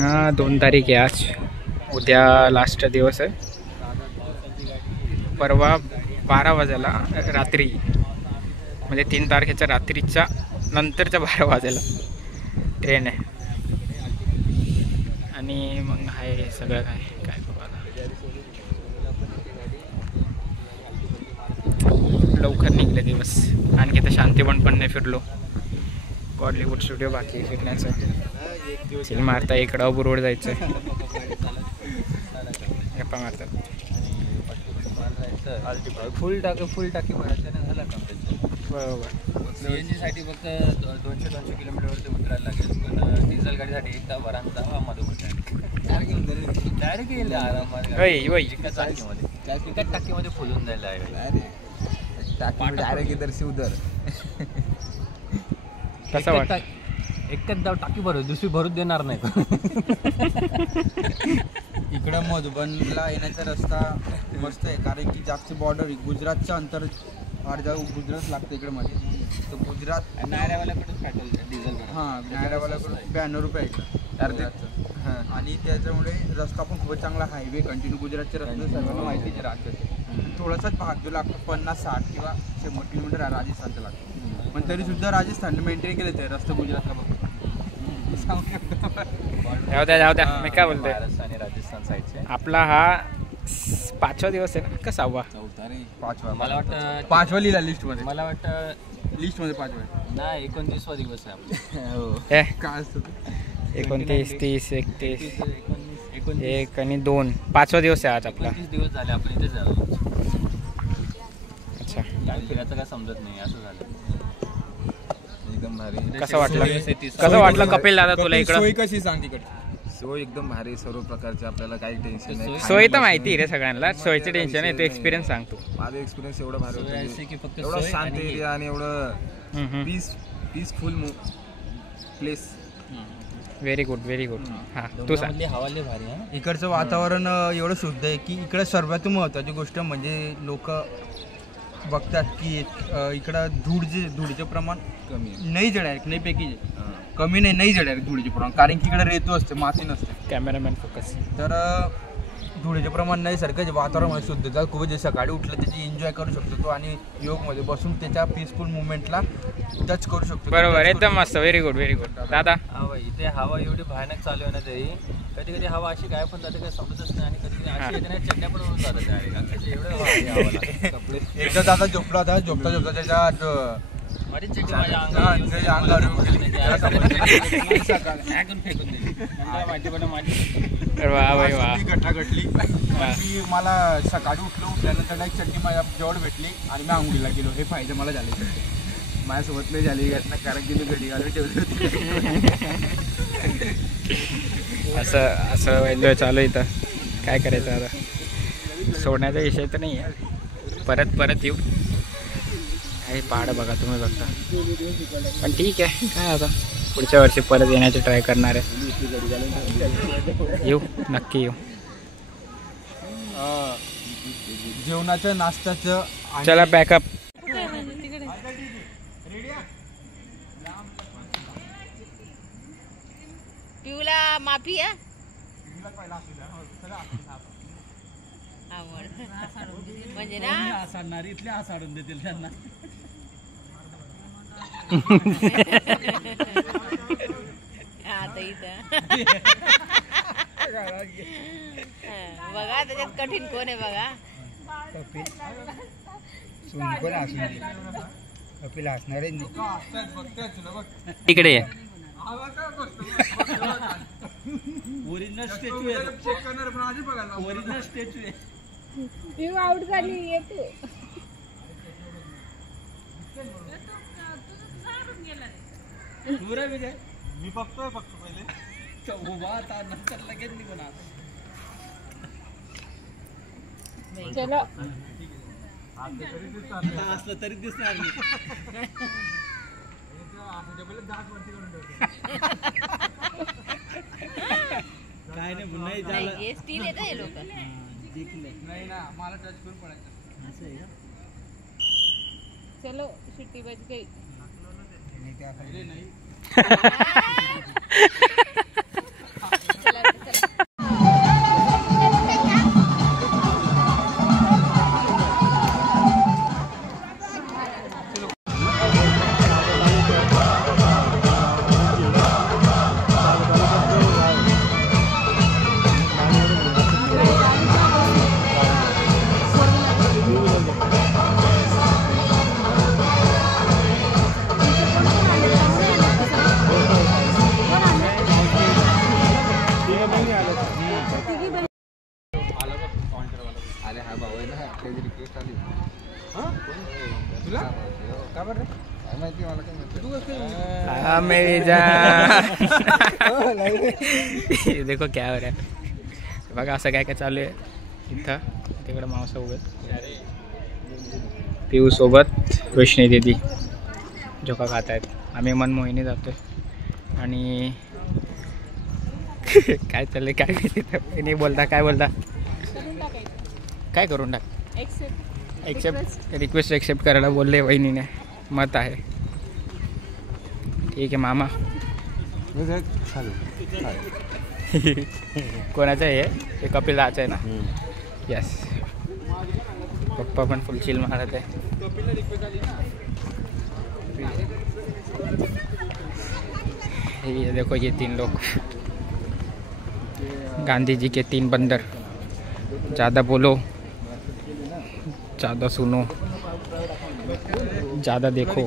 हां 2 तारीख आहे आज. उद्या लास्ट दिवस आहे. परवा 12 वाजेला रात्री, म्हणजे 3 तारखेच्या रात्रीच्या नंतरच्या 12 वाजेला ट्रेन आहे. आणि मग आहे सगळं काय काय लवकर निघले दिवस. आणखी तर शांतीवन पण नाही फिरलो. बॉलिवूड स्टुडिओ बाकी फिरण्याचं. चिल मारता इकडं बुरवड जायचं. गप्पा मारतात. फुल टाकी भरायचं झाला का? बरोबर. CNG साठी फक्त 200 किलोमीटरवरती उतरायला लागेल, पण डिझेल गाडीसाठी एकदा वरांचा मध्ये डायरेक्ट येईल आरामात. एकाच टाकीमध्ये फुलून जायला आहे. डायरेक्ट इधर से उधर. कसं वाटतं? एकच दाव टाकी भरू, दुसरी भरूच देणार नाही. इकडं मधुबनला येण्याचा रस्ता मस्त आहे, कारण की जास्त बॉर्डर गुजरातचं अंतर अर्धा गुजरात लागतं इकडे मध्ये. तर गुजरात नायरावाल्याकडेच पेट्रोल डिझेल. हां, नायरावाल्याकडून 92 रुपये इकडं अर्ध्याचं. हां, आणि त्याच्यामुळे रस्ता पण खूपच चांगला. हायवे कंटिन्यू गुजरातचे रस्ते सर्वांना माहितीच राहते. थोडासाच भाग जो लागतो 50-60 किंवा 100 किलोमीटर राजस्थानचं लागतं. पण तरी सुद्धा राजस्थानला मेंटेन केले ते रस्ते गुजरातला बघतो. जाऊ द्या मी काय बोलतोय. महाराष्ट्र आणि राजस्थान साईडचे. आपला हा 5वा दिवस आहे ना का 6वा? 5वा. मला वाटतं 5वा लिहिला लिस्टमध्ये. मला वाटतं लिस्टमध्ये 5वा नाही, 29वा दिवस आहे आपला. काय असतं ते? 29, 30, 31, 19 1 आणि 2. 5वा दिवस आहे आज आपला. 25 दिवस झाले आपण इथे झालो. अच्छा, काय फिरायचं काय समजत नाही, असं झालं. एकदम भारी. कसं वाटलं कपिल दादा तुला इकडं? सोय कशी सांग तिकडे? सोय एकदम भारी, सर्व प्रकारचे. आपल्याला काही टेन्शन नाही. सोय तर माहिती रे सगळ्यांना, सोयचं टेन्शन आहे. तो एक्सपिरियन्स सांगतो. माझा एक्सपिरियन्स एवढा भारी होता की फक्त एवढा शांत एरिया आणि एवढं पीसफुल प्लेस. Very good. हां तू सांग. हवाले भारी आहे. इकडचं वातावरण एवढं शुद्ध आहे की इकडं सर्वात महत्त्वाची गोष्ट म्हणजे लोक बघतात की इकडं धूळीचं प्रमाण कमी नाही डायरेक्ट नाही पैकी कमी नाही डायरेक्ट धुळीचे प्रमाण, कारण की इकडे रेतो असते, माती नसते. Cameraman focus. तर धुळीचे प्रमाण नाही सारखं वातावरण शुद्धता खूप जे सकाळी उठलं त्याची एन्जॉय करू शकतो तो, आणि योगमध्ये बसून त्याच्या पीसफुल मुवमेंटला टच करू शकतो. बरोबर, एकदम मस्त. व्हेरी गुड दादा. हवा इथे हवा एवढी भयानक चालू आहे ना, तरी कधी कधी हवा अशी काय पण जाते काही समजतच नाही, आणि कधी कधी अशी येते ना चड्ड्या पण होऊन जातात एवढं कपडे. एकदा दादा झोपला होता, झोपता त्याच्या माझी चड्डी माझ्या अंगावर फेकून दिली. घटना घडली. मी मला सकाळी उठल्यानंतर एक चड्डी माझ्या जवळ भेटली आणि मी आंघोळीला गेलो. हे फायदे मला झाले. माझ्यासोबत नाही झाली घटना, कारण की मी घडी घालून ठेवली होती. असं एन्जॉय चालू आहे. इथं काय करायचं आता, सोडण्याचा विषय तर नाही आहे. परत येऊ. हे पहाड बघा तुम्ही बघता, पण ठीक आहे. काय आता पुढच्या वर्षी परत येण्याची ट्राय करणार आहे. येऊ, नक्की येऊ. जेवणाचं नाश्त्याचं चला बॅकअप. पिऊला माफी आहे. म्हणजे ना इथल्या साडून देतील त्यांना. आता इथं बघा त्याच्यात कठीण कोण आहे बघा. कपिल असणार आहे इकडे. ओरिजिनल स्टॅच्यू आहे. ओरिजिनल स्टॅच्यू आहे. पिऊ आउट झाली. येतो मी बघतोय फक्त पहिले उभा आता नंतर लगेच निघून आता. चलो असलं तरी दिसणार नाही. काय नाही झालं. स्टील येतं हे लोक नाही ना, मला टच करून पडायचं. असं आहे का? चलो शिट्टी बज गई. नाही आले हा भाऊ आहे ना त्याची रिक्वेस्ट आली तुला का बरं काय माहिती मला काय माहिती हाँ मेरी जान देखो क्या हो रहा है बघा असं काय काय चालू आहे इथं तिकडं मावसोबत पिऊ सोबत रोशनी दीदी झोका खात आहेत आम्ही मनमोहिनी जातोय आणि काय चाललंय काय नाही बोलता काय बोलता काय करून टाक एक्सेप्ट रिक्वेस्ट एक्सेप्ट करायला बोलले वहिनीने मत आहे ठीक आहे मामा कोणाचं आहे हे कपिल दाचं आहे ना यस पप्पा पण फुल चिल मारत आहे ये देखो ये 3 लोग गांधी जी के 3 बंदर ज़्यादा बोलो ज़्यादा सुनो ज़्यादा देखो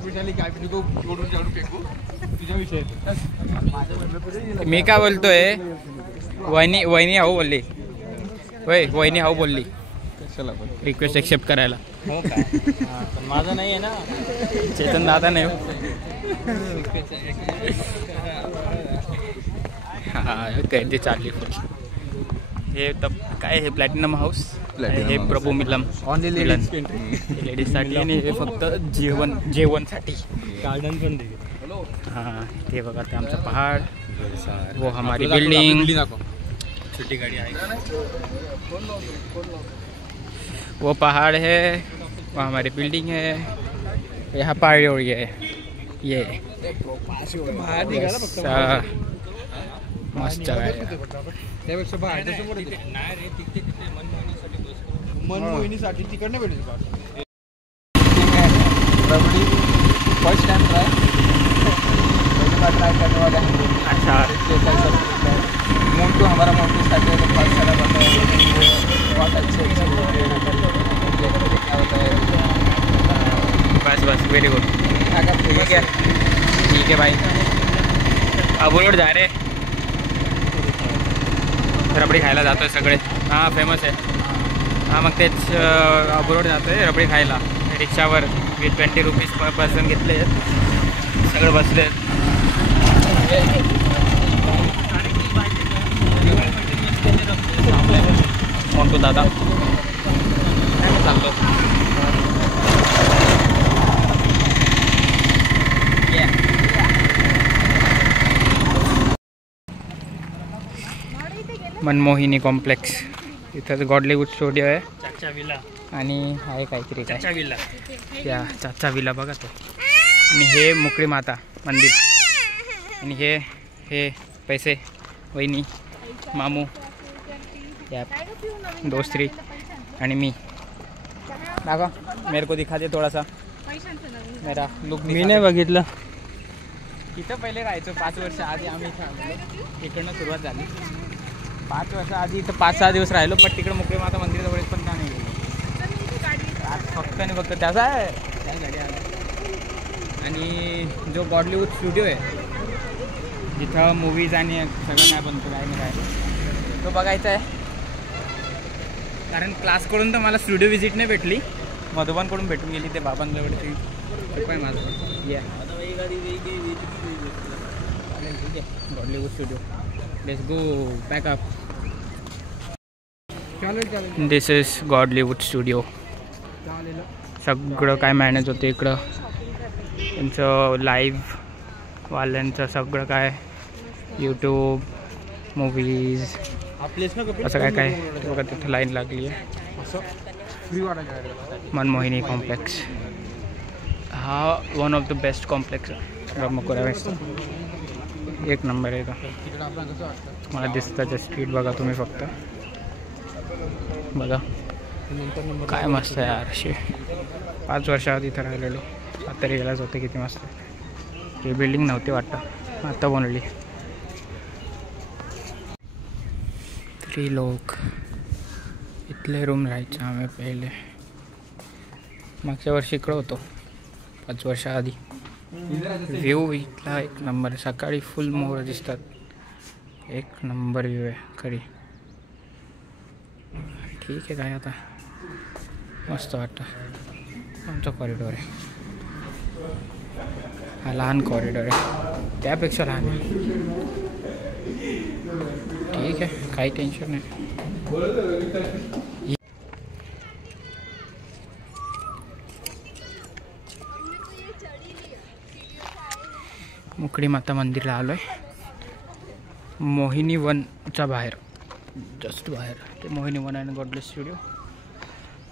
मी काय बोलतोय वहिनी वहिनी हाऊ बोलली वय वहिनी हाऊ बोलली रिक्वेस्ट एक्सेप्ट करायला हो का पण माझं नाही आहे ना चेतन दादा नाही हो हाँ कैदी चालली हे तब काय हे प्लॅटिनम हाऊस हे प्रभू मिलम Only मिलन लेडीजसाठी आणि हे फक्त जेवणसाठी गार्डन पण दे हाँ ते बघा ते आमचं पहाड़ वो हमारी बिल्डिंग छोटी गाड़ी आहे वो पहाड़ है वो हमारी बिल्डिंग है यहाँ पहाड़ी और ये मस्त जगह है त्यापेक्षा बाहेर मनमोहिनीसाठी तिकडनं भेटेल का फर्स्ट टाइम ट्राई करने वाले हैं अच्छा मोन्टू हमारा मोन्टू स्टार्ट है तो फर्स्ट सारा बताया बहुत अच्छे क्या होता है बस बस वेरी गुड ठीक है ठीक है भाई अबोलोड जा रहे रबडी खायला जातोय सगळे हां फेमस आहे हां मग तेच अबोलोड जातोय रबडी खायला रिक्षावर 20 रुपीज पर पर्सन घेतले सगळे बसले मोन्टू दादा चाललो मनमोहिनी कॉम्प्लेक्स इथंच गॉडलीवूड स्टुडिओ आहे चाचा विला आणि आहे काहीतरी काय चाचा विला त्या चाचा विला बघा तो आणि हे मुकळी माता मंदिर आणि हे पैसे वहिनी मामू या दोस्त्री आणि मी दाखवा मेरे को दिखा दे थोडासा मेरा लुक मी नाही बघितलं इथं पहिले राहायचो 5 वर्ष आधी आम्ही इथं आलो इकडनं सुरुवात झाली 5 वर्ष आधी इथं 5-6 दिवस राहिलो पण तिकडे मुकळी माता मंदिराजवळ पण का नाही गेलो आज फक्त आणि फक्त त्याचा आहे त्या गाडी आला आणि जो गॉडलीवूड स्टुडिओ आहे जिथं मूवीज आणि सगळं काय बनतो काय नाही काय तो बघायचा आहे कारण क्लासकडून तर मला स्टुडिओ व्हिजिट नाही भेटली मधुबनकडून भेटून गेली ते बाबांजवळची पण माझं या चालेल ठीक आहे Godlywood studio let's go back up this is Godlywood studio सगळं काय मॅनेज होतं इकडं त्यांचं लाईव्ह वाल्यांचं सगळं काय यूट्यूब मूवीज असं काय काय बघा तिथं लाईन लागली आहे मनमोहिनी कॉम्प्लेक्स हा one of the best complex ब्रह्मकुरा वेस्ट एक नंबर आहे तो. तिकडे आपल्याला कसं वाटतं मला दिसताच्या स्ट्रीट बघा तुम्ही फक्त बघा नंतर काय मस्त आहे यार. 5 वर्षाआधी इथं राहिलेलो आता रिअलाइज होते किती मस्त आहे. ही बिल्डिंग नव्हती वाटतं आता बनवली. 3 लोक इथले रूम राहायचे आम्ही पहिले. मागच्या वर्षी इकडं होतो 5 वर्षाआधी. व्ह्यू इथला एक नंबर आहे. सकाळी फुल मोर दिसतात. एक नंबर व्ह्यू आहे खरी. ठीक आहे काय आता मस्त वाटतं. आमचा कॉरिडॉर आहे हा. लहान कॉरिडॉर आहे त्यापेक्षा लहान आहे. ठीक आहे काही टेन्शन नाही. मुकडी माता मंदिरला आलो आहे. मोहिनी वनच्या बाहेर जस्ट बाहेर ते मोहिनी वन अँड गॉडलेस स्टुडिओ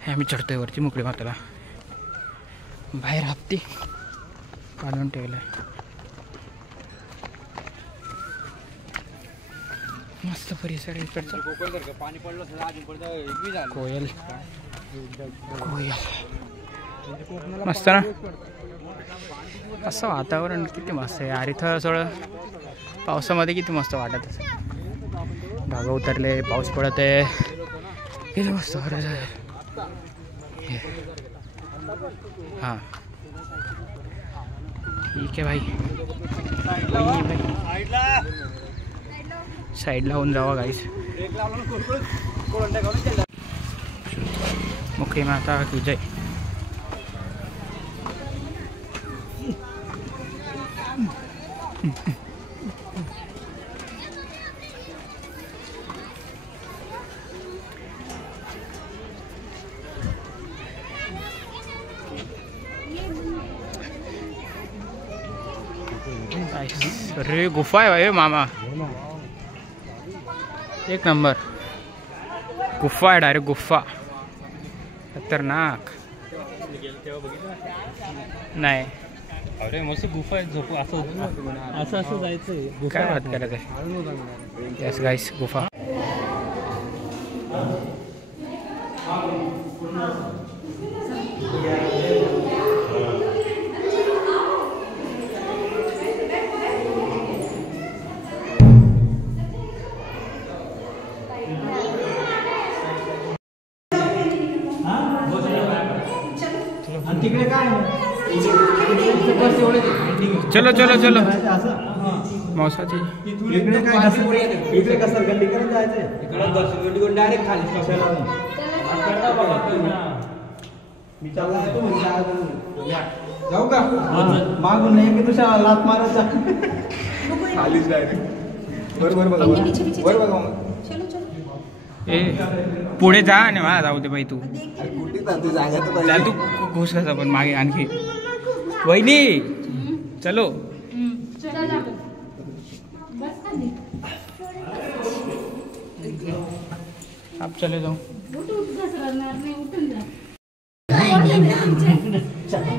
हे आम्ही चढतोय वरती. मुकडी माताला बाहेर हत्ती काढून ठेवलं आहे. मस्त परिसर आहे इकडचा. पाणी पडलं कोयल कोयल मस्त ना. असं वातावरण किती मस्त आहे यार इथं. थोडं पावसामध्ये किती मस्त वाटत असेल. ढग उतरले पाऊस पडत आहे किती मस्त वाटत आहे. हां ठीक आहे भाई. साईडला होऊन जावा गाईस. मुकडी माता की जय. अरे गुफा आहे भाई मामा. एक नंबर गुफा आहे. डायरेक्ट गुफा खतरनाक. नाही अरे मस्त गुफा आहे. झोपू असं असं जायचं. काय बात करायचं आहे. यस गाईस गुफा. तिकडे काय चलो चलो चलो मौसाची. इकडे काय इकडे कसं गल्ली करत जायचंय. इकडे दर्शन डायरेक्ट खाली मी चालला येतो म्हणजे जाऊ का मागून नाही की तुझ्या लात मारत जा खालीच डायरेक्ट. बरोबर बघा बरोबर बघा. ए पुढे जा आणि मला जाऊ दे बाई. तू जा तू घुस कसा पण मागे आणखी. वहिनी चलो. आप चले जाओ.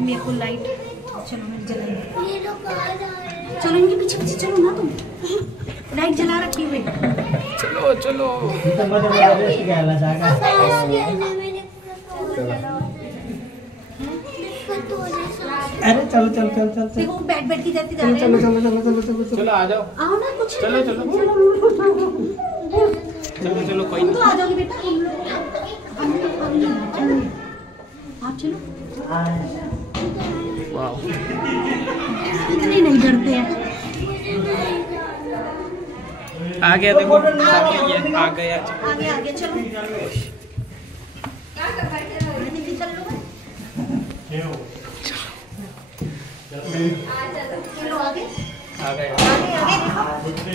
मेरे को लाइट चलो मैं जलाएंगे. चलो इनके पीछे पीछे चलो ना तुम. लाइट जला रखी हुई. चलो चलो. अरे चलो चलो चलो चलो देखो बैठ बैठ के जाती जा रही है. चलो चलो चलो चलो चलो चलो आ जाओ. आओ ना कुछ. चलो चलो चलो चलो कोई तुम तो नहीं. आ जाओगे बेटा. आप चलो. वाह इतने नहीं डरते हैं. आ गया देखो. आ गया. आगे आगे चलो. चलो आगे आ गया. आगे आगे देखो.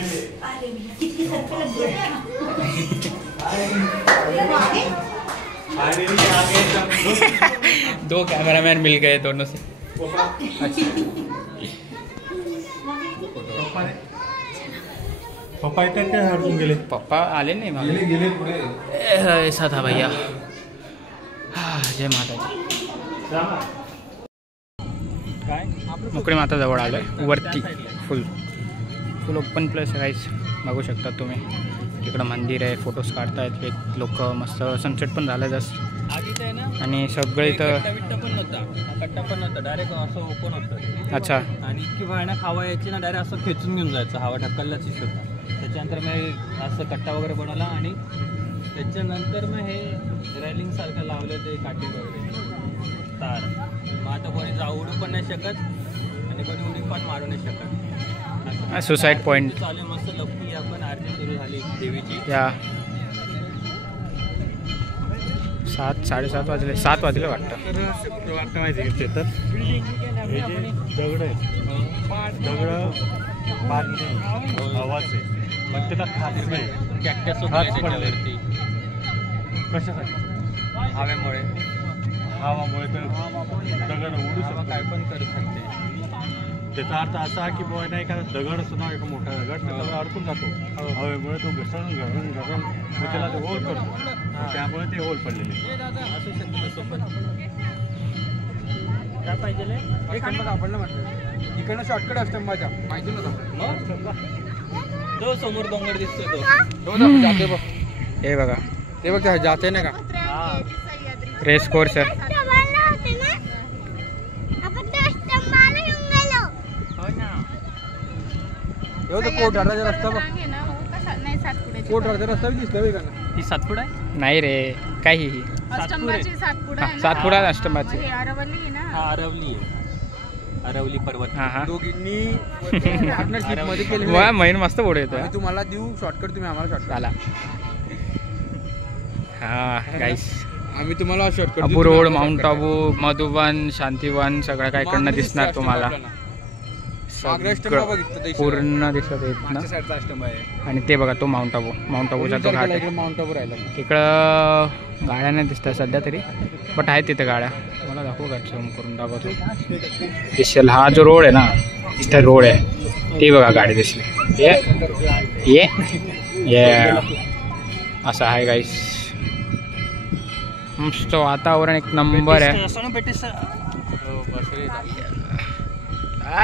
अरे किसके सर पे लग गया. आगे 2 कैमरामैन मिल गए दोनों से. पप्पा येतात काय हरवून गेले. पप्पा आले नाही मागे. गेले पुढे. ऐसा था भैया. जय माताजी. काय मुकडी माता जवळ आलोय वरती फुल. फुल ओपन प्लेस राईस बघू शकता तुम्ही. तिकडं मंदिर आहे, फोटोज काढतायत एक लोक. मस्त सनसेट पण झालं जस्ट. आधीच आहे ना आणि सगळे इथं. कट्टा पण नव्हता, कट्टा पण नव्हता, डायरेक्ट असं ओपन होतं. अच्छा. आणि इतकी भयानक हवा यायची ना, डायरेक्ट असं खेचून घेऊन जायचं, हवा ढकलल्याच होता. त्याच्यानंतर मी असं कट्टा वगैरे बनवला आणि त्याच्यानंतर मग हे रॅलिंग सारखं लावलं ते काठी वगैरे तार. मग आता कोणी जाऊ उडू पण नाही शकत आणि कोणी उडी पण मारू नाही शकत. सुसाईड पॉईंट चालू मस्त लपकी आपण आरती सुरू झाली देवीची. या 7-7:30 वाजले, 7 वाजले वाटतं. तर वाटतं माहिती आहे तर हे जे दगड आहे, दगड पाणी आवाज आहे, पण त्याला खाली नाही. कॅक्टस त्याच्यावरती कशासाठी? हवेमुळे. हवामुळे तर दगड उडू शकतो, काय पण करू शकते. त्याचा अर्थ असा की बुवा नाही का, दगड असतो ना, एक मोठा दगड त्याला अडकून जातो हवेमुळे. तो घसरून मग त्याला ते होल करतो, त्यामुळे ते होल पडलेले असू शकतो. पण काय पाहिजे सापडलं म्हटलं इकडनं शॉर्टकट असतं माझ्या माहिती नव्हतं. तो समोर डोंगर दिसतोय तो जाते बघ, हे बघा ते बघ जाते नाही का. रेस कोर्स आहे. कोटराचा रस्ता बघ, कोटराचा रस्ता दिसतोय का. ही सातपुडा आहे? नाही रे काही. अष्टंबाची सातपुडा आहे ना. सातपुडा अष्टंबाची. हे अरवली आहे ना. हा अरवली आहे, अरवली पर्वत. हां हां. दोघींनी पार्टनरशिप मध्ये केले. वा महिन मस्त पुढे येतो. आम्ही तुम्हाला देऊ शॉर्टकट, तुम्ही आम्हाला शॉर्टकट. झाला. हा गाईस, आम्ही तुम्हाला shortcut. Abu road, mount Abu, Madhuban, Shantivan सगळं काय इकडनं दिसणार तुम्हाला. सगळं पूर्ण दिसत येत ना. आणि ते बघा तो माउंट आबू, माउंट आबूचा तो घाट आहे. माउंट आबू राहिला. इकडं गाड्या नाही दिसतात सध्या तरी, बट आहेत तिथे गाड्या. मला दाखवू का, झूम करून दाखवतो. दिसेल हा जो रोड आहे ना, इथे रोड आहे ते बघा, गाडी दिसली. ये ये असं आहे गाईस. मस्त वातावरण एक नंबर आहे.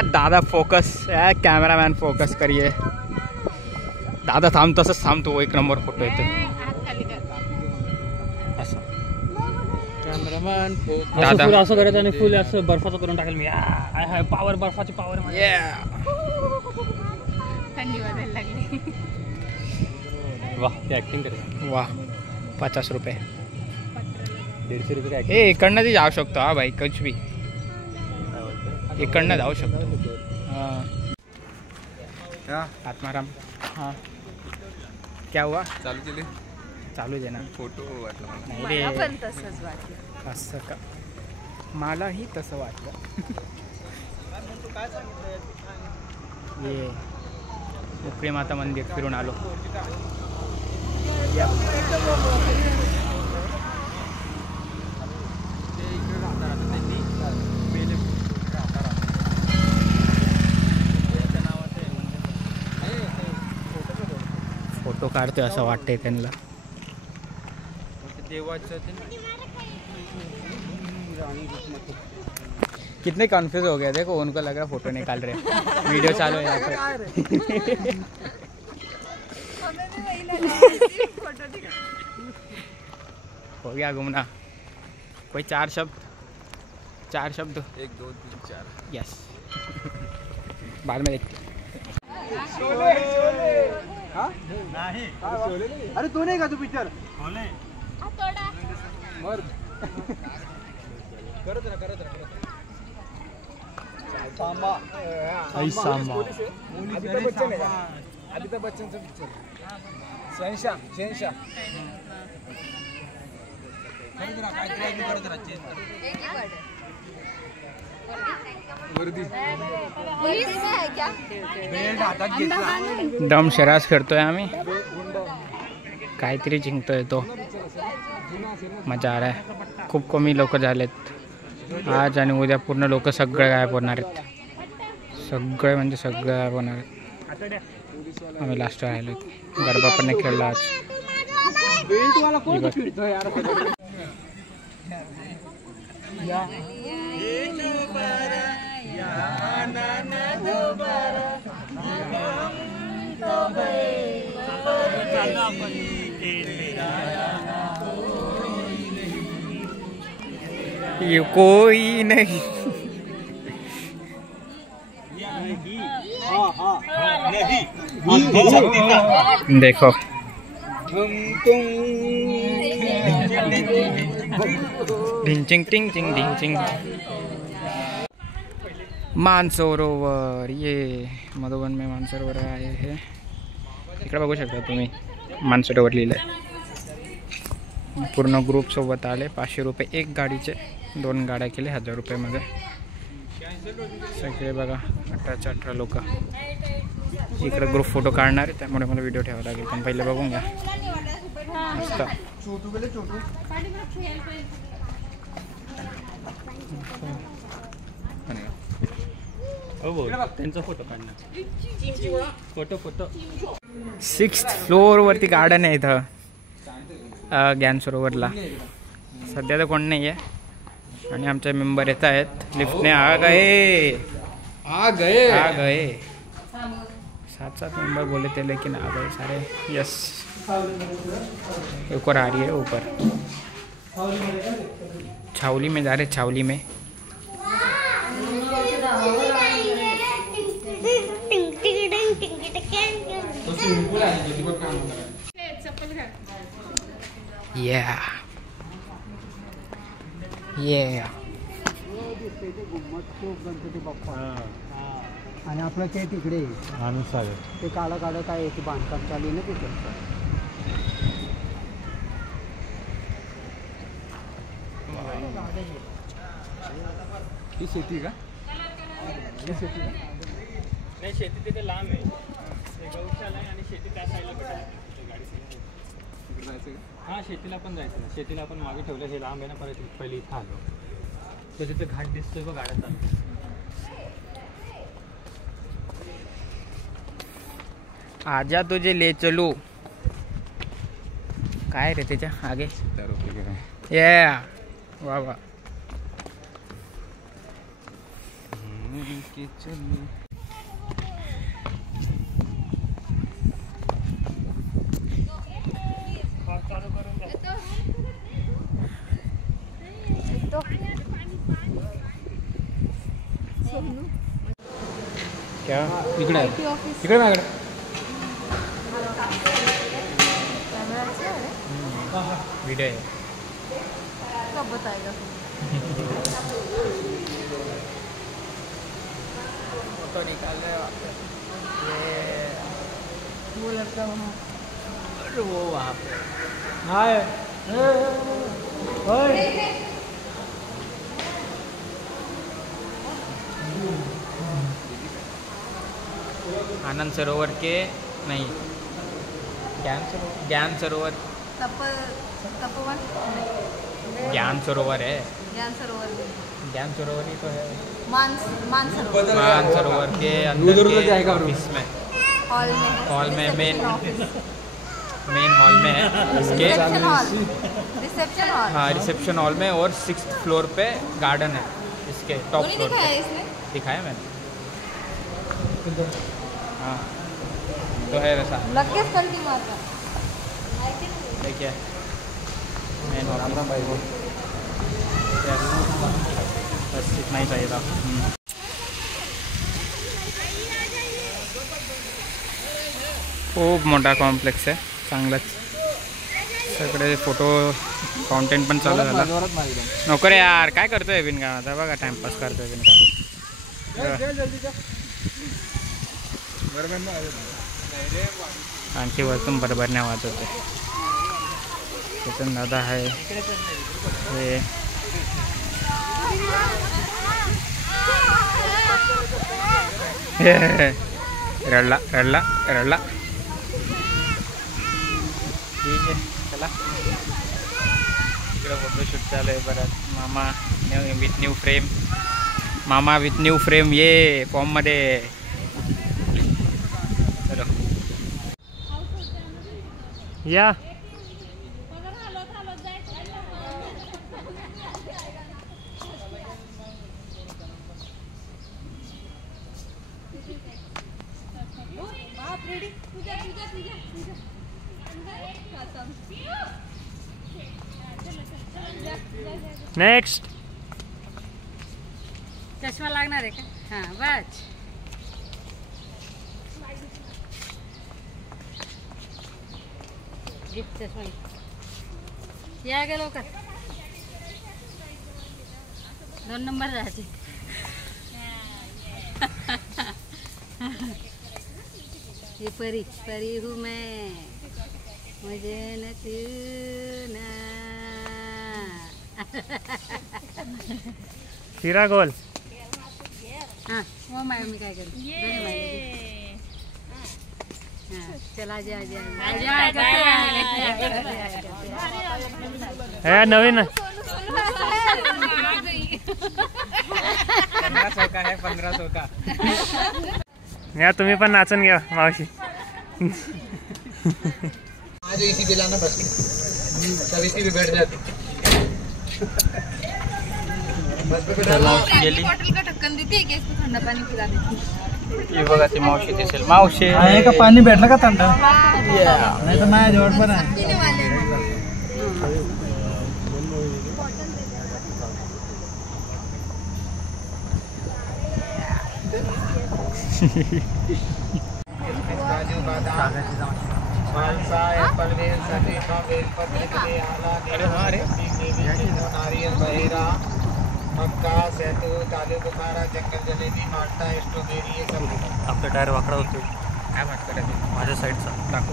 दादा फोकस, कॅमेरामॅन फोकस करिये. दादा थांब, तसंच थांबतो, एक नंबर फोटो येतो. असं कॅमेरामॅन दादा असं करायचं आणि फुल असं बर्फाचं करून टाकेल मी. हाय पॉवर, बर्फाची पॉवर. थंडी वाजायला लागली. वाह, ते ऍक्टिंग करायचं. वा 50 रुपये. 150 रुपये. ए इकडनं ती जाऊ शकतो. हा भाई कुछ भी इकडनं जाऊ शकतो. हां आत्माराम. हां क्या हुआ? चालू केली, चालू दे ना. फोटो वाटला मला. नाही मला रे, पण तसंच वाटलं. असं का? मलाही तसं वाटलं. ये उकळी माता मंदिर फिरून आलो. फोटो काढतोय असं वाटतंय त्यांना. देवाचं कितने कन्फ्यूज हो गए, देखो उनको लग रहा फोटो निकाल रहे हैं. वीडियो चालू है यहाँ पे. हो गया घूमना. कोई 4 शब्द 1 2 3 4. यस. बाद में देखते. अरे तो नाही का तू पिक्चर मर करत राहा. सांबा. अमिताभ बच्चनचा पिक्चर. शहनशाह. करत राहा. वर्दी बेल्ट हातात घेतला. दम शरास करतोय आम्ही. काहीतरी जिंकतोय तो. मजा आ रहा है. खूप कमी लोक झालेत आज आणि उद्या. पूर्ण लोक सगळे गायब होणार आहेत. सगळे म्हणजे सगळे गायब होणार आहेत. आम्ही लास्ट राहिलो. गरबा पण नाही खेळला आज. ये कोई नहीं। देखो ढिंचिंग टिंग टिंग ढिंचिंग। मानसरोवर, ये मधुबन में मानसरोवर आहे हे। इकडे बघू शकता तुम्ही मानसरोवर लिहिलंय। पूर्ण ग्रुप सोबत आले। 500 रुपये एक गाडीचे, 2 गाड्या केले 1000 रुपयामध्ये। सगळे बघा 18 लोक। इकडे ग्रुप फोटो काढणार आहे, त्यामुळे मला व्हिडिओ ठेवावा लागेल, पण पहिले बघून घ्या मस्त। त्यांचा फोटो काढणार, फोटो 6th फ्लोअर वरती गार्डन आहे इथं ज्ञान सरोवरला। सध्या तर कोण नाही आहे आणि आमचे मेंबर येत आहेत लिफ्टने। आ गए 7 मेंबर बोले थे, लेकिन आ गए सारे। यस, ऊपर आ रही है, ऊपर छावली में जा रहे, छावली में। Yeah. आणि आपलं ते तिकडे अनुसार ते काळं काळं काय आहे, ते बांधकाम चालू आहे ना तिथे। ही शेती का? नाही, शेती तिथे लांब आहे, गौशाला आहे आणि शेती त्या साईडला भेटेल गाडी। हां, शेतीला पण जायचं, शेतीला आपण मागे ठेवलं, हे लांब आहे ना, परत पहिले इथं आलो तर तिथे घाट दिसतोय बघ, गाड्या चालू। आजा तुझे ले चलो। काय रे त्याच्या आगे? ये वा वा। क्या इकडे इकडे माझ्याकडे वीडियो है। कब बताएगा? फोटो निकाल रहे हैं वो लड़का वहाँ। अरे वो वहाँ पे हाय। आनंद सरोवर के नहीं, ज्ञान सरोवर तपोवन ज्ञान सरोवर है। ज्ञान सरोवर ज्ञान सरोवर ही तो है। मानसरोवर मान सरोवर के अंदर के ऑफिस में, हॉल में मेन हॉल में है इसके। Reception hall. हाँ, रिसेप्शन हॉल में, और 6th फ्लोर पे गार्डन है इसके टॉप फ्लोर पे। दिखाया मैंने। हाँ तो है वैसा। लगेच कंटिन्यू मारता। देखिए मेन हॉल। बस इतना ही चाहिए था। खूप मोठा कॉम्प्लेक्स आहे, चांगलाच। सगळे फोटो कॉन्टेंट पण चालू झाला। नको रे यार, काय करतोय बिनकामाचा? बघा टाइमपास करतोय बिनकाम। आणखी वरतून बरबरण्या वाजवते। चेतन दादा आहे हे। रडला रडला रडला। ठीक आहे, चला इकडे फोटोशूट चालू आहे परत। मामा विथ न्यू फ्रेम, मामा विथ न्यू फ्रेम ये फॉर्ममध्ये। चलो या। नेक्स्ट. चष्मा लागणार आहे का? हां बस. गिफ्ट चष्मा या गे लवकर. 2 नंबर जायचे. ये परी परी हूँ मैं, मुझे न छूना. हिरा गोल. हाँ वो मी काय करू. हाँ चला जा जा हे नवीन 1500 का है, 1500 का. या तुम्ही पण नाचून घ्या मावशी. आज एसी दिला ना बस, सविती बिघड जाते. गेली. बॉटल का ढक्कन देते कि इसको ठंडा पानी पिला देती. ही बघा ती मावशी दिसेल. मावशी आहे का पाणी भेटलं का थंड? नाही तर माझ्या जवळ पण आहे. पीने वाले हैं. काजू बादाम मालसा एप्पल वेल सफेदा वेल पत्र के आला नारियल बहेरा मक्का सहतूत आलू बुखारा जंगल जलेबी माल्टा स्ट्रॉबेरी ये सब. आपला टायर वाकडा होतो काय बात करायचं माझ्या साईडचा. टाकू.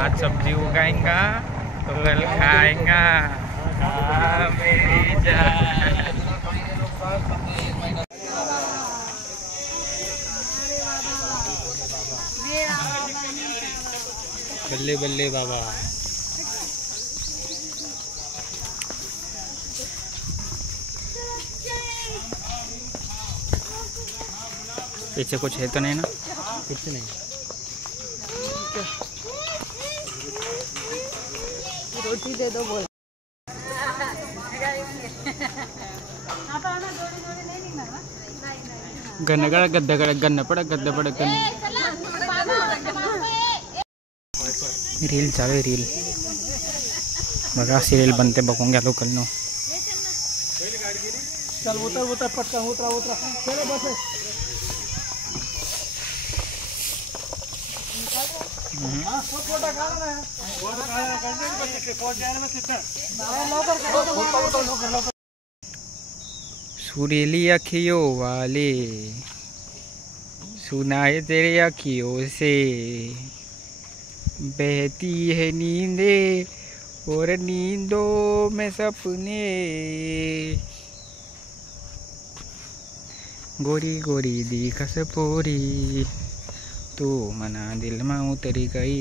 आज सब्जी उगाएगा तो कल खाएगा. मेरी जान. बल्ले बल्ले बाबा. पीछे कुछ है तो नहीं ना? कुछ नहीं. रोटी दे दो बोल. गन्नगड गद्दगड गन्न पडक गद्द पडक गन्न. रील चालू आहे रील. बघा सिरियल बनते बघून घ्या लोकल नो. चल उतर उतर पटकन उतरा उतरा. चलो बस. सुरीली अखियों वाले सुनाए तेरे अखियों से बहती है नींदे और नींदों में सपने गोरी गोरी दिखस पोरी तू मना दिल में उतरी गई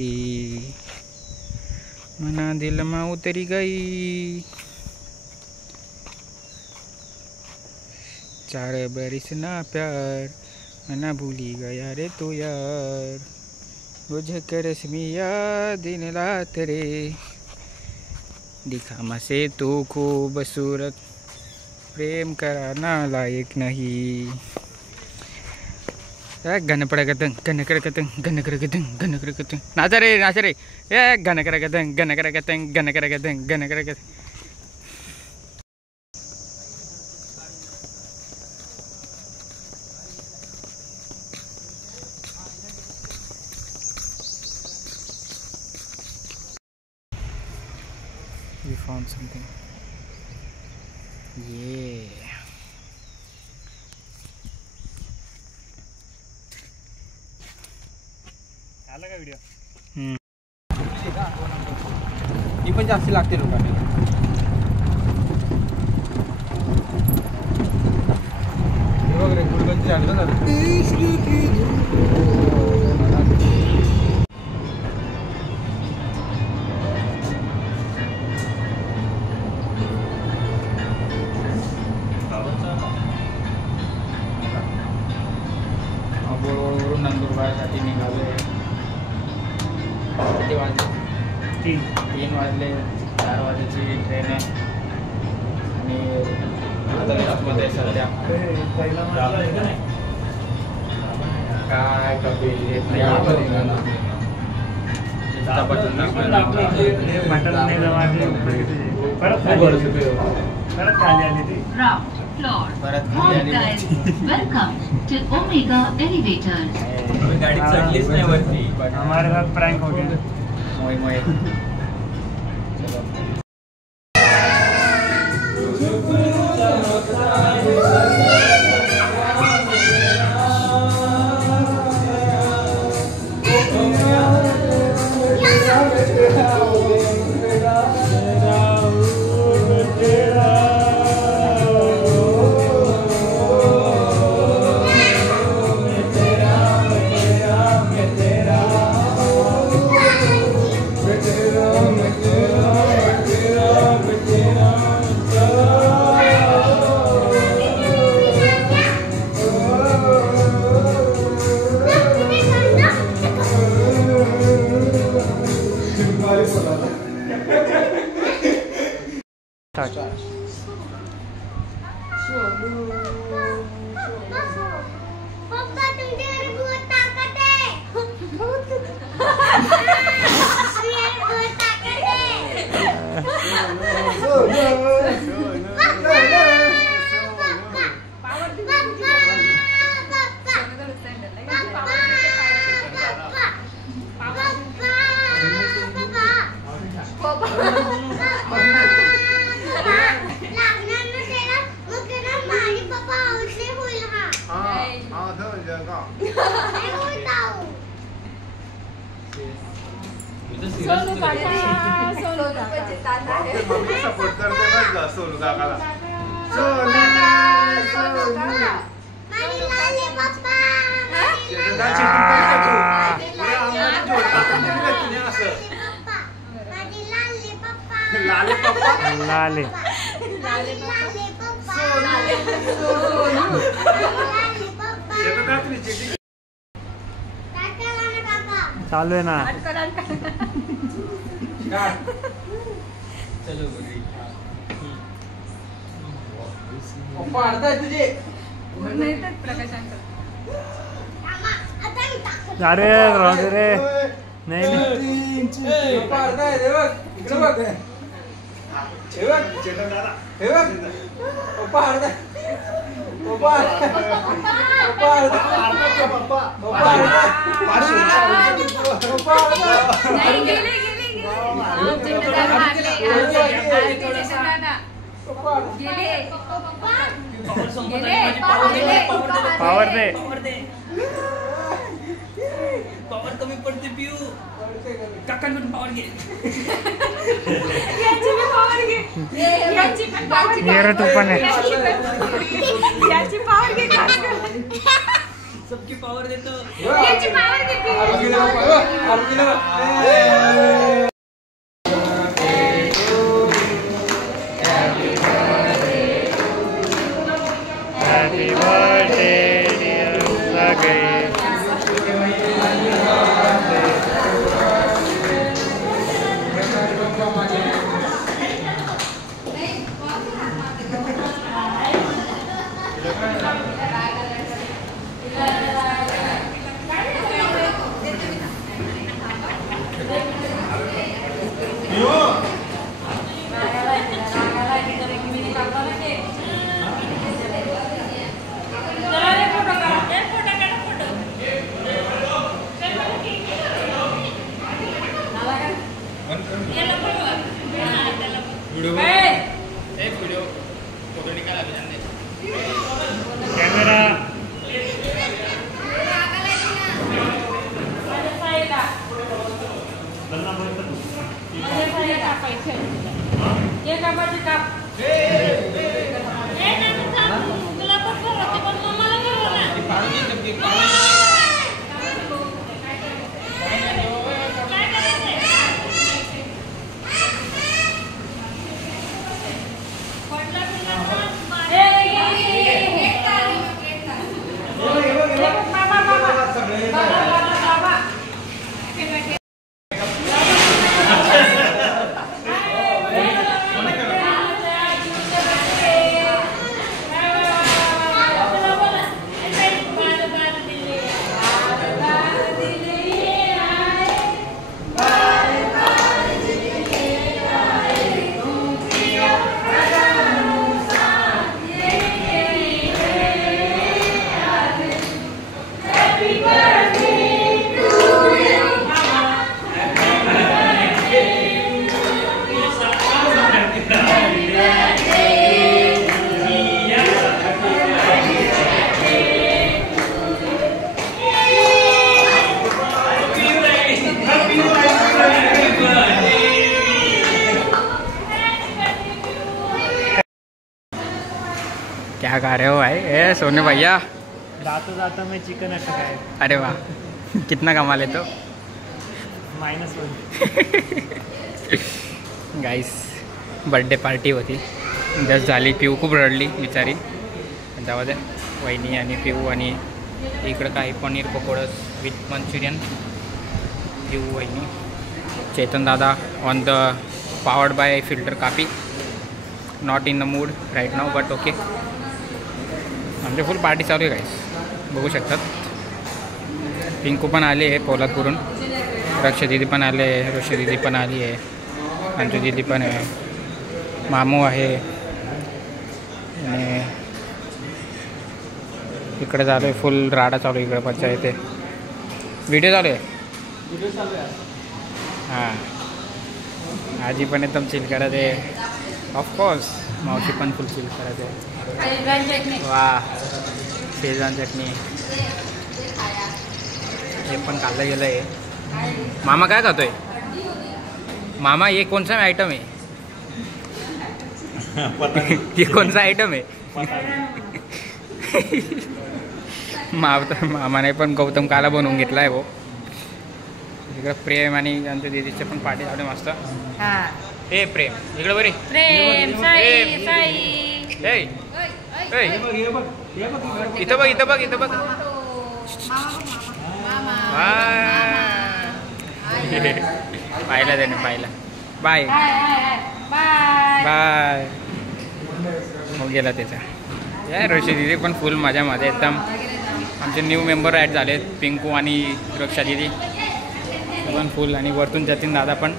मना दिल में उतरी गई 4 बरिस ना प्यार मना भूली गया रे तो यार मुझे करस्मिया दिन रात रे दिखा मसे तो खूबसूरत प्रेम कराना लायक नहीं गन पड़गतंग गन करगतंग गन करगतंग गन करगतंग नाचा रे ए गन करगतंग गन करगतंग गन करगतंग गन करगतंग We found something. Yeah. आला का व्हिडिओ? ही पण जास्त लागते लोकांना. वगैरे गुलगंजी आणलं ना इथून नंदुरबारसाठी निघालो आहे. किती वाजले? 3 वाजले. 4 वाजेची ट्रेन आहे आणि आता मध्ये सध्या काय कपिल येत नाही. गाडी चढलीच नाही वरती. हमारे साथ प्रँक हो गया. मोय सपोर्ट करते ना सोनू काकाला. लाले पप्पा लाले चालू आहे ना. पप्पा अर्धा तुझे अरे राहू दे रे. नाही नाही पप्पा अर्धा आहे. हे बघ इकडे बघ. हे बघ हे बघ पप्पा अर्धा. पप्पा पप्पा अर्धा. पप्पा पप्पा पावर दे. पावर कमी पडते पिऊ. काकांकडून पावर घे. ये तू पण आहे. सबकी पावर देतो. Happy birthday dear Sagai. Kamera. क्या गा रहे हो भाई? ए सोने भैया, जाता जाता मैं चिकन अटक है अरे वाह, कितना कमा लेते हो? -1. गाईस बर्थडे पार्टी होती, जस्ट झाली. पिऊ खूप रडली बिचारी. जाऊ दे, वहिनी आणि पिऊ आणि इकडं काही पनीर पकोडस विथ मंचुरियन. पिऊ, वहिनी, चेतन दादा on the powered by filter coffee. Not in the mood right now but okay. आमची फुल पार्टी चालू आहे गाईस, बघू शकतात. पिंकू पण आली आहे पोलादपूरून, रक्षा दिदी पण आले आहे, ऋषी दिदी पण आली आहे, अंजू दिदी पण आहे, मामू आहे. आणि इकडे चालू आहे फुल राडा चालू आहे. इकडे पंचायत आहे, व्हिडिओ चालू आहे. हां, आजी पण एकदम चिल करत आहे. ऑफकोर्स मावशी पण फुल चिल करत आहे. वा, शेजवान चटणी हे पण खाल्लं गेलं आहे. मामा काय खातोय? मामा हे कोणचा आयटम आहे? हे कोणचा आयटम आहे? मामाने पण गौतम काला बनवून घेतला आहे. भाऊ इकडं प्रेम आणि आमच्या दीदीचे पण पार्टी झाले मस्त. हे प्रेम इकडे बरी. प्रेम साई साई. इथं बघ, इथं बघ, इथं बघ. पाहिला त्याने, पाहिला. Bye bye. मग गेला त्याच्या. या ऋषी दिदी पण फुल मजामध्ये एकदम. आमचे न्यू मेंबर ॲड झालेत, पिंकू आणि रक्षा दिदी पण फुल. आणि वरतून जतीन दादा पण.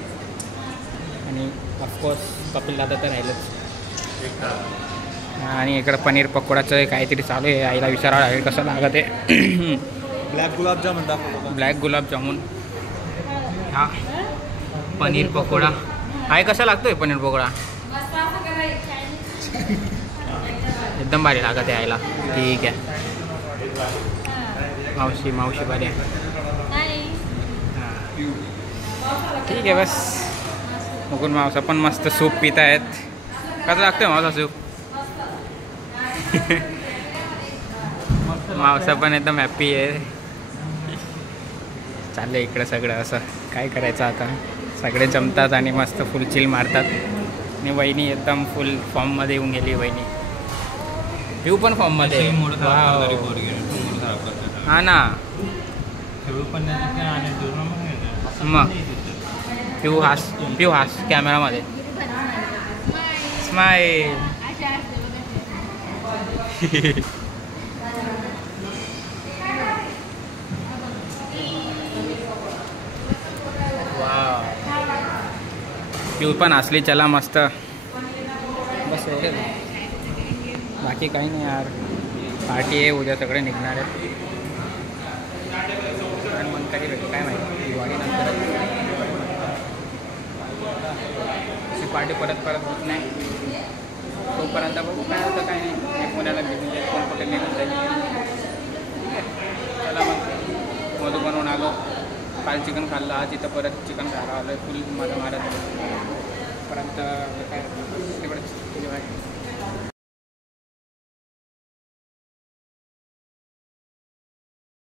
आणि ऑफकोर्स कपिल दादा तर राहिलंच. आणि इकडं पनीर पकोडाचं काहीतरी चालू आहे. आईला विचारावं लागेल कसं लागत आहे. ब्लॅक गुलाबजामुन दाखवतो. ब्लॅक गुलाबजामुन. हा पनीर पकोडा. आई कसा लागतोय पनीर पकोडा? एकदम भारी लागत आहे आईला. ठीक आहे. मावशी भारी आहे. ठीक आहे बस. मुकुंद मावसा पण मस्त सूप पित आहेत. कसं लागतोय मावसा सूप? मावसा पण एकदम हॅप्पी आहे. चाललं इकडं सगळं असं. काय करायचं आता, सगळे जमतात आणि मस्त फुल चिल मारतात. आणि वहिनी एकदम फुल फॉर्ममध्ये येऊन गेली. वहिनी पिऊ पण फॉर्ममध्ये. हा ना, मग पिऊ हास कॅमेरामध्ये. स्माईल. पिऊ पण हसली. चला मस्त बस. बाकी काही नाही यार. पार्टी आहे उद्या, सगळे निघणार आहेत. मन कधी भेटू काय माहिती. दिवाळीनंतर अशी पार्टी परत होत नाही. तोपर्यंत बघू काय होतं काय नाही. पुण्याला भेटून जाईल, कोण कुठे निघून जाईल. चला मग, मधू बनवून आलो. काल चिकन खाल्लं, आज इथं परत चिकन खायला आलं. फुल माझा मारत परत काय तिकडे